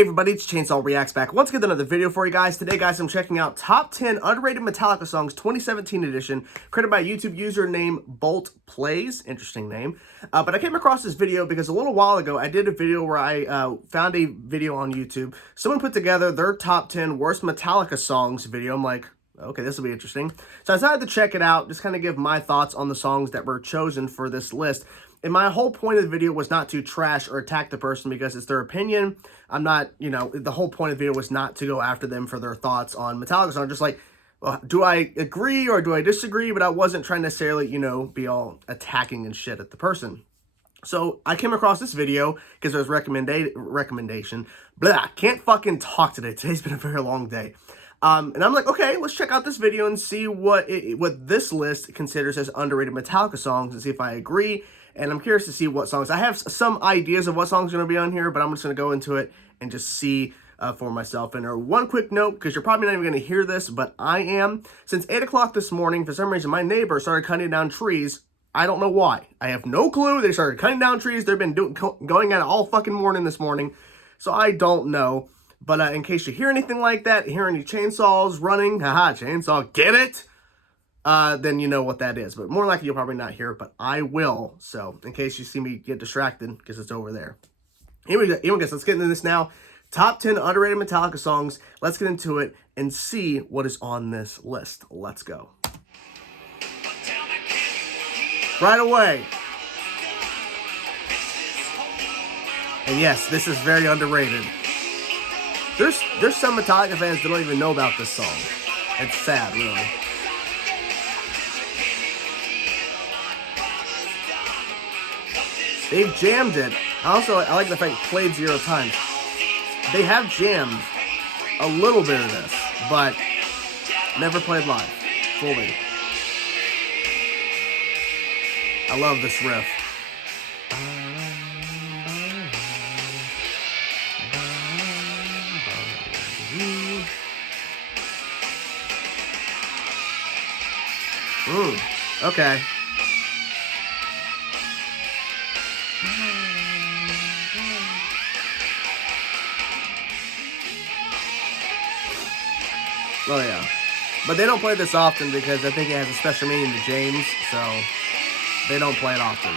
Hey everybody, it's Chainsaw Reacts back once again with another video for you guys. Today, guys, I'm checking out Top 10 Underrated Metallica Songs 2017 edition, created by a YouTube user named Bolt Plays. Interesting name. But I came across this video because a little while ago, I did a video where I found a video on YouTube. Someone put together their Top 10 Worst Metallica Songs video. I'm like, okay, this will be interesting. So I decided to check it out, just kind of give my thoughts on the songs that were chosen for this list. And my whole point of the video was not to trash or attack the person because it's their opinion. I'm not, the whole point of the video was not to go after them for their thoughts on Metallica. So I'm just like, well, do I agree or do I disagree? But I wasn't trying to necessarily, be all attacking and shit at the person. So I came across this video because there was recommendation. Blah, can't fucking talk today. Today's been a very long day. And I'm like, okay, let's check out this video and see what this list considers as underrated Metallica songs and see if I agree. And I'm curious to see what songs. I have some ideas of what songs are going to be on here, but I'm just going to go into it and just see for myself. And one quick note, because you're probably not even going to hear this, but I am. Since 8 o'clock this morning, for some reason, my neighbor started cutting down trees. I don't know why. I have no clue. They started cutting down trees. They've been going at it all fucking morning this morning. So I don't know. But in case you hear anything like that, hear any chainsaws running, haha, chainsaw, get it? Then you know what that is. But more likely you'll probably not hear it, but I will. So in case you see me get distracted, because it's over there. Anyway, guys, let's get into this now. Top 10 underrated Metallica songs. Let's get into it and see what is on this list. Let's go. Right away. And yes, this is very underrated. There's some Metallica fans that don't even know about this song. It's sad, really. They've jammed it. I like the fact it played 0 times. They have jammed a little bit of this, but never played live fully. I love this riff. Okay. Oh yeah. But they don't play this often because I think it has a special meaning to James, so they don't play it often.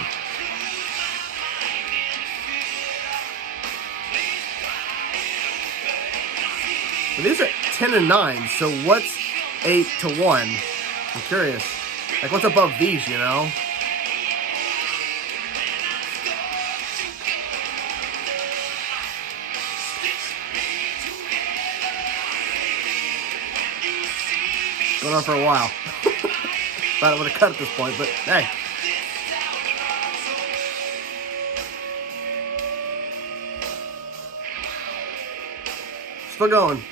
But these are 10 and 9, so what's 8 to 1? I'm curious. Like, what's above these, you know? Going on for a while. Thought I would have cut at this point, but hey. Still going.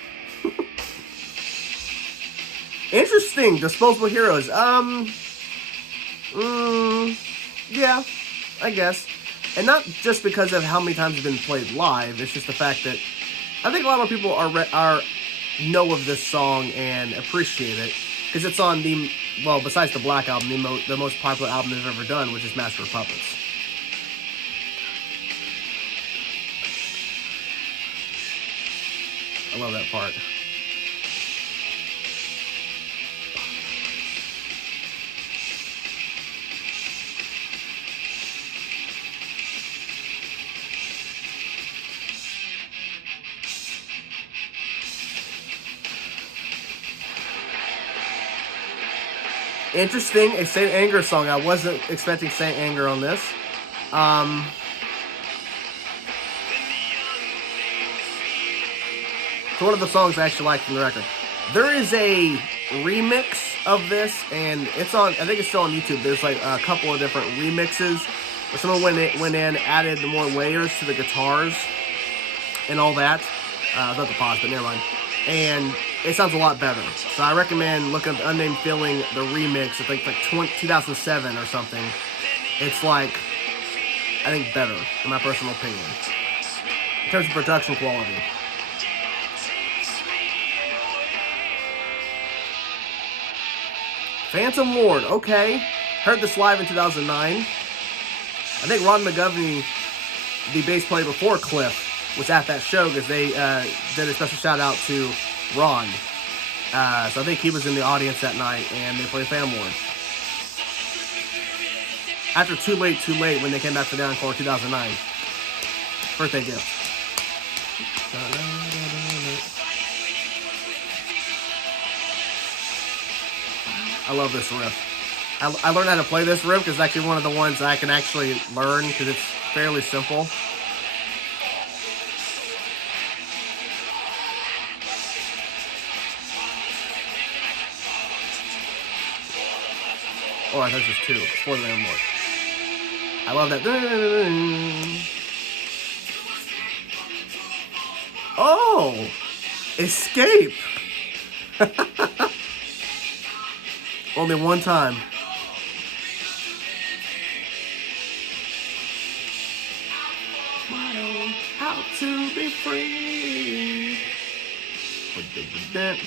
Interesting, Disposable Heroes. Yeah, I guess. And not just because of how many times it's been played live, it's just the fact that I think a lot more people know of this song and appreciate it. Because it's on the, well, besides the Black Album, the most popular album they've ever done, which is Master of Puppets. I love that part. Interesting, a Saint Anger song. I wasn't expecting Saint Anger on this. It's one of the songs I actually like from the record. There is a remix of this, and it's on, I think it's still on YouTube. There's like a couple of different remixes where someone went in, added the more layers to the guitars and all that. I was about to pause, but never mind. And it sounds a lot better. So I recommend looking up Unnamed Feeling, the remix. I think like 2007 or something. It's like, I think better, in my personal opinion, in terms of production quality. Phantom Lord, okay. Heard this live in 2009. I think Ron McGovney, the bass player before Cliff, was at that show because they did a special shout out to Ron. So I think he was in the audience that night, and they played Phantom Lord. After Too Late, when they came back for the encore 2009. Birthday gift. I love this riff. I learned how to play this riff because it's actually one of the ones I can actually learn because it's fairly simple. Oh, I thought it was two. For the Landlord. I love that. Oh! Escape! Only one time. Out to be free. That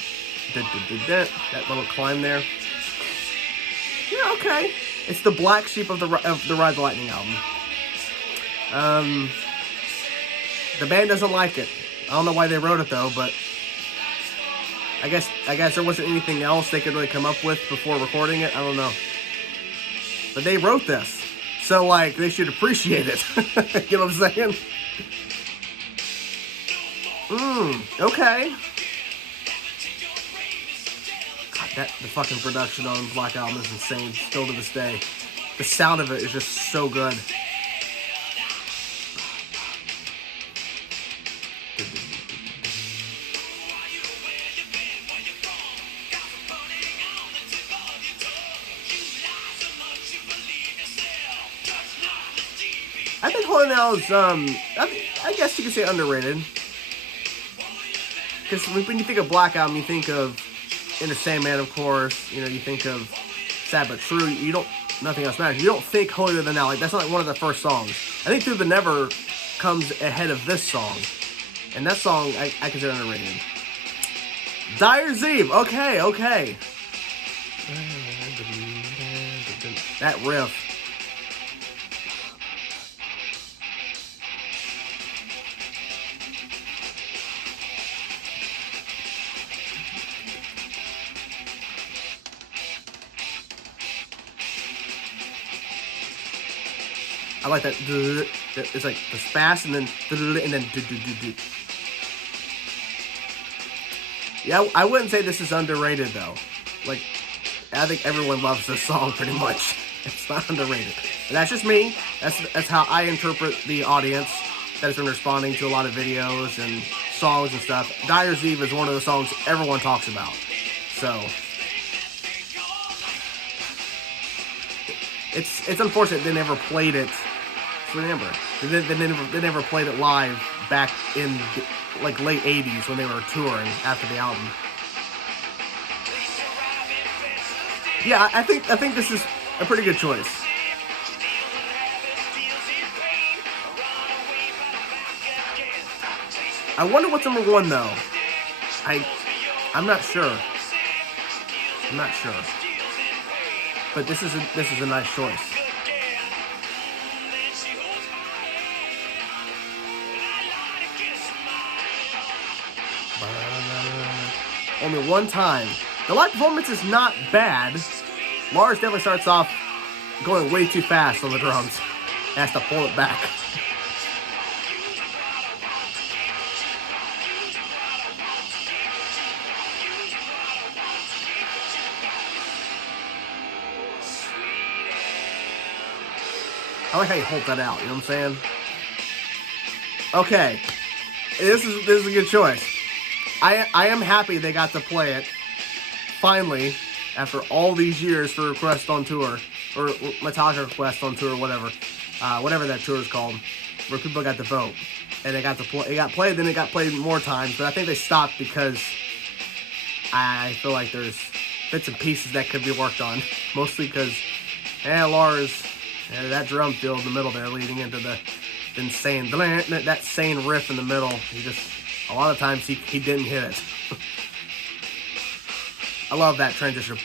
little climb there. Yeah, okay. It's the black sheep of the Ride the Lightning album. The band doesn't like it. I don't know why they wrote it though, but I guess there wasn't anything else they could really come up with before recording it. I don't know. But they wrote this. So like they should appreciate it. You know what I'm saying? Okay. God, the fucking production on Black Album is insane, still to this day. The sound of it is just so good. I think Holy Now is, I guess you could say underrated. Because when you think of Black Album, you think of In the Sandman, of course. You know, you think of Sad But True. You don't, Nothing Else Matters. You don't think Holier Than Thou. Like, that's not like one of the first songs. I think Through the Never comes ahead of this song. And that song, I consider underrated. Dyer's Eve. Okay. That riff. I like that. It's like the fast and then. Yeah, I wouldn't say this is underrated though. Like, I think everyone loves this song pretty much. It's not underrated. And that's just me. That's how I interpret the audience that has been responding to a lot of videos and songs and stuff. Dyer's Eve is one of the songs everyone talks about. So it's unfortunate they never played it. Remember, they never played it live back in like late 80s when they were touring after the album. Yeah, I think this is a pretty good choice. I wonder what's number one though. I'm not sure. But this is a nice choice. Only one time. The live performance is not bad. Lars definitely starts off going way too fast on the drums. Has to pull it back. I like how you hold that out, you know what I'm saying? Okay. This is a good choice. I am happy they got to play it, finally, after all these years for Request on Tour, or Metallica Request on Tour, whatever that tour is called, where people got to vote, and it got played, then it got played more times, but I think they stopped because I feel like there's bits and pieces that could be worked on, mostly because, Lars, that drum fill in the middle there leading into the insane, that sane riff in the middle, a lot of times he didn't hit it. I love that transition.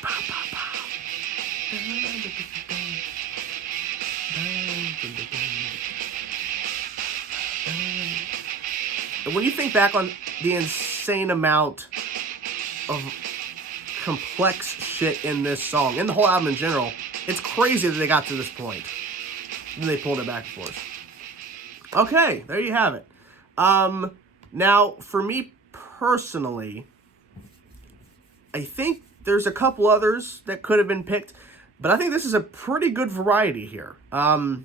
And when you think back on the insane amount of complex shit in this song, in the whole album in general, it's crazy that they got to this point. And they pulled it back, of course. Okay, there you have it. Now, for me personally, I think there's a couple others that could have been picked, but I think this is a pretty good variety here. The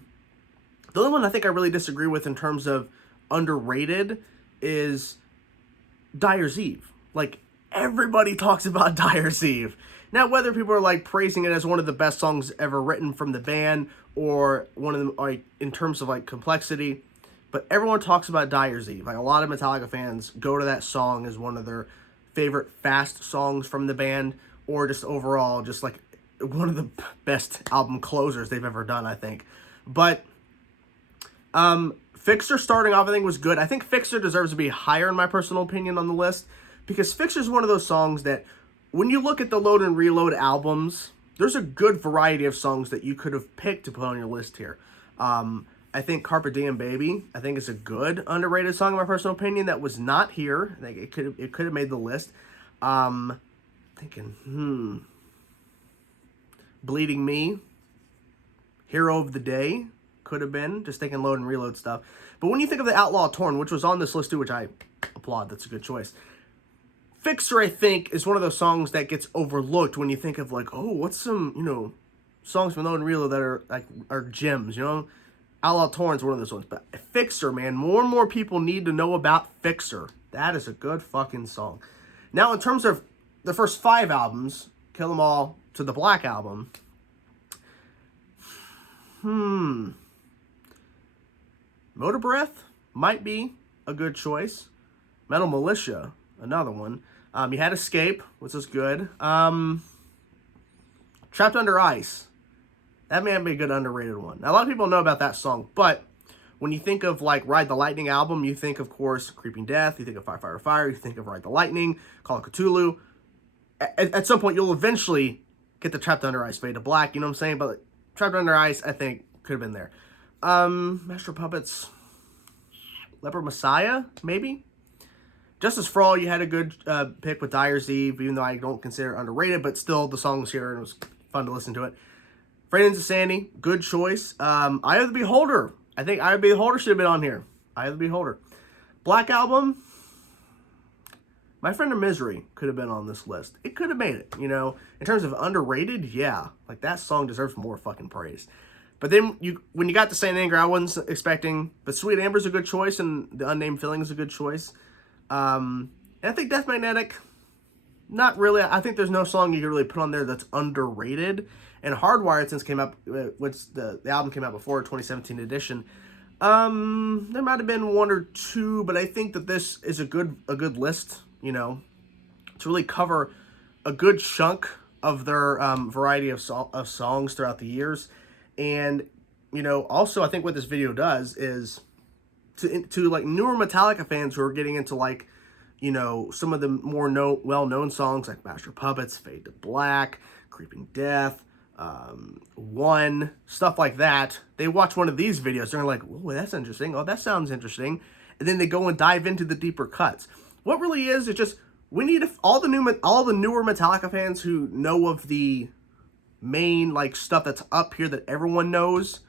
only one I think I really disagree with in terms of underrated is Dyer's Eve. Like, everybody talks about Dyer's Eve. Now, whether people are, like, praising it as one of the best songs ever written from the band, or one of them, like, in terms of, like, complexity, but everyone talks about Dyer's Eve. Like, a lot of Metallica fans go to that song as one of their favorite fast songs from the band, or just overall, just, like, one of the best album closers they've ever done, I think. But Fixer starting off, I think, was good. I think Fixer deserves to be higher, in my personal opinion, on the list, because Fixer is one of those songs that, when you look at the Load and Reload albums, there's a good variety of songs that you could have picked to put on your list here. I think Carpe Diem Baby, I think, is a good underrated song, in my personal opinion, that was not here. I think it could have made the list. Thinking, Bleeding Me, Hero of the Day, could have been, just thinking Load and Reload stuff. But when you think of the Outlaw Torn, which was on this list too, which I applaud, that's a good choice. Fixer, I think, is one of those songs that gets overlooked when you think of, like, oh, what's some, songs from Load and Reload that are gems, Outlaw Torn's one of those ones. But Fixer, man, more and more people need to know about Fixer. That is a good fucking song. Now, in terms of the first 5 albums, Kill 'Em All to the Black Album, Motor Breath might be a good choice. Metal Militia, another one. You had Escape, which is good. Trapped Under Ice. That may be a good underrated one. Now, a lot of people know about that song, but when you think of, like, Ride the Lightning album, you think, of course, Creeping Death, you think of Fire, Fire, Fire, you think of Ride the Lightning, Call of Cthulhu. At some point, you'll eventually get the Trapped Under Ice Fade to Black, you know what I'm saying? But Trapped Under Ice, I think, could have been there. Master of Puppets, Leper Messiah, maybe? Justice for All, you had a good pick with Dyer's Eve, even though I don't consider it underrated, but still, the song's here, and it was fun to listen to it. Afraid Into Sandy, good choice. Eye of the Beholder. I think Eye of the Beholder should have been on here. Eye of the Beholder. Black Album, My Friend of Misery could have been on this list. It could have made it, In terms of underrated, yeah. Like, that song deserves more fucking praise. But then, when you got to Saint Anger, I wasn't expecting, but Sweet Amber's a good choice, and The Unnamed Feeling is a good choice. And I think Death Magnetic, not really. I think there's no song you can really put on there that's underrated. And Hardwired, since came up, which the album came out before 2017 edition, there might have been one or two, but I think that this is a good list, to really cover a good chunk of their variety of songs throughout the years. And, also I think what this video does is to like newer Metallica fans who are getting into, like, some of the more well-known songs like Master of Puppets, Fade to Black, Creeping Death, One, stuff like that. They watch one of these videos, they're like, "Oh, that's interesting. Oh, that sounds interesting," and then they go and dive into the deeper cuts. What really is just we need all the newer Metallica fans who know of the main, like, stuff that's up here that everyone knows.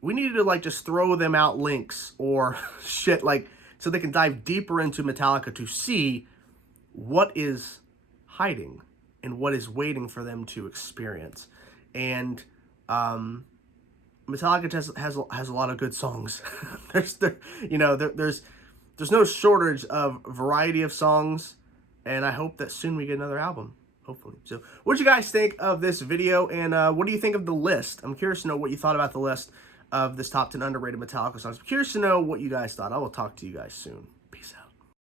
We need to, like, just throw them out links or shit, like, so they can dive deeper into Metallica to see what is hiding and what is waiting for them to experience. And Metallica has a lot of good songs. there's no shortage of variety of songs, and I hope that soon we get another album. Hopefully. So, what did you guys think of this video, and what do you think of the list? I'm curious to know what you thought about the list of this top 10 underrated Metallica songs. I'm curious to know what you guys thought. I will talk to you guys soon.